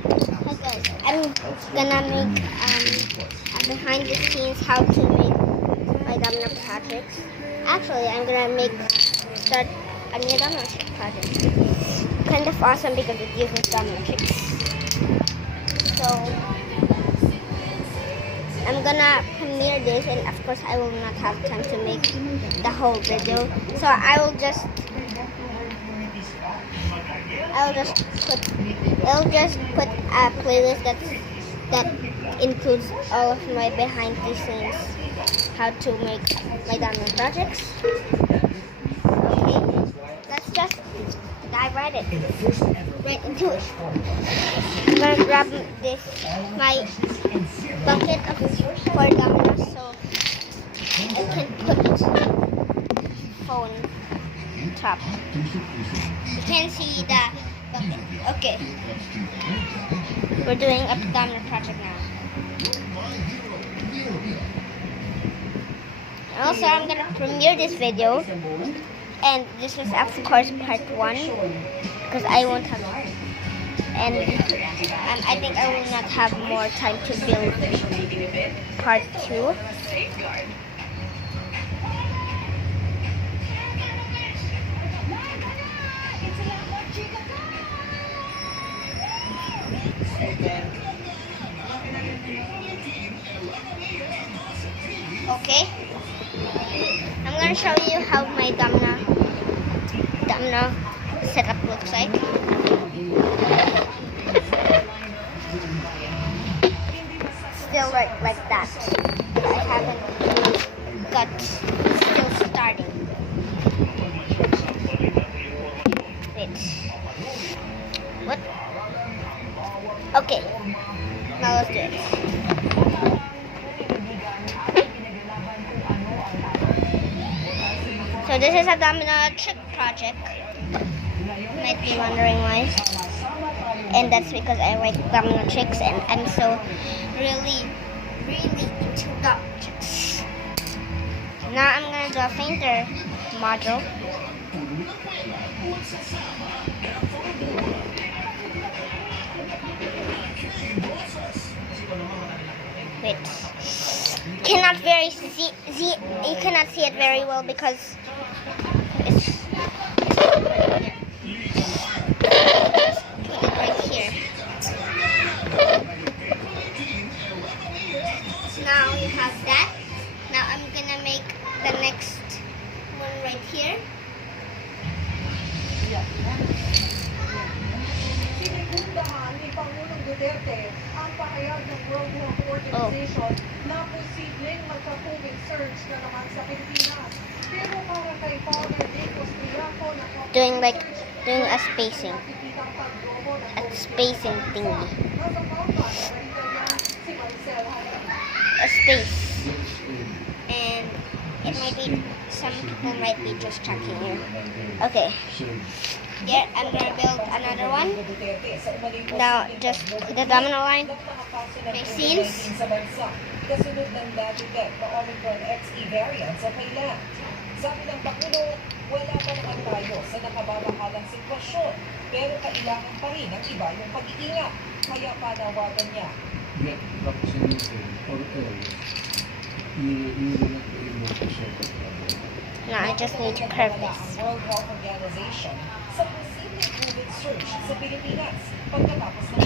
Hi guys, I'm gonna make a behind the scenes how to make my domino project. Actually, I'm gonna start a new domino trick project. Kind of awesome because it uses domino tricks. So I'm gonna premiere this, and of course I will not have time to make the whole video. So I'll just put a playlist that includes all of my behind the scenes how to make my diamond projects. Okay, let's just dive right into it. I'm gonna grab my bucket of 4 dominoes so I can put phone top. You can see the bucket. Okay. We're doing a domino project now. Also, I'm gonna premiere this video, and this is of course part 1 because I won't have, and I think I will not have more time to build part 2. Okay, I'm gonna show you how my domino setup looks like. Still like that. I haven't got still starting. Wait. What? Okay. Now let's do it. So this is a domino trick project. You might be wondering why. And that's because I like domino tricks and I'm so really into domino tricks. Now I'm gonna do a fainter module. Wait. You cannot see it very well because it's put it right here. Now you have that. Now I'm gonna make the next one right here. Sinigundahan ni Pangulong Duterte ang pahayag ng World Health Organization na posibleng magka-COVID surge na naman sa Pilipinas. Pero para kay Father Dacos Triaco na doing a spacing thingy. A space. And it might be, some people might be just checking you. Okay. Here, I'm gonna build another one. Now, just the domino line, vaccines. Kasunod ng dati-tek na Omicron XE variant sa Thailand. Sabi ng Pangulo, wala pa naman tayo sa nakababahalang sitwasyon, pero kailangan pa rin ang iba yung pag-iingat. Kaya panawagan niya. No, I just need to curve this. World Health Organization sa posibleng COVID surge sa Pilipinas pagkatapos ng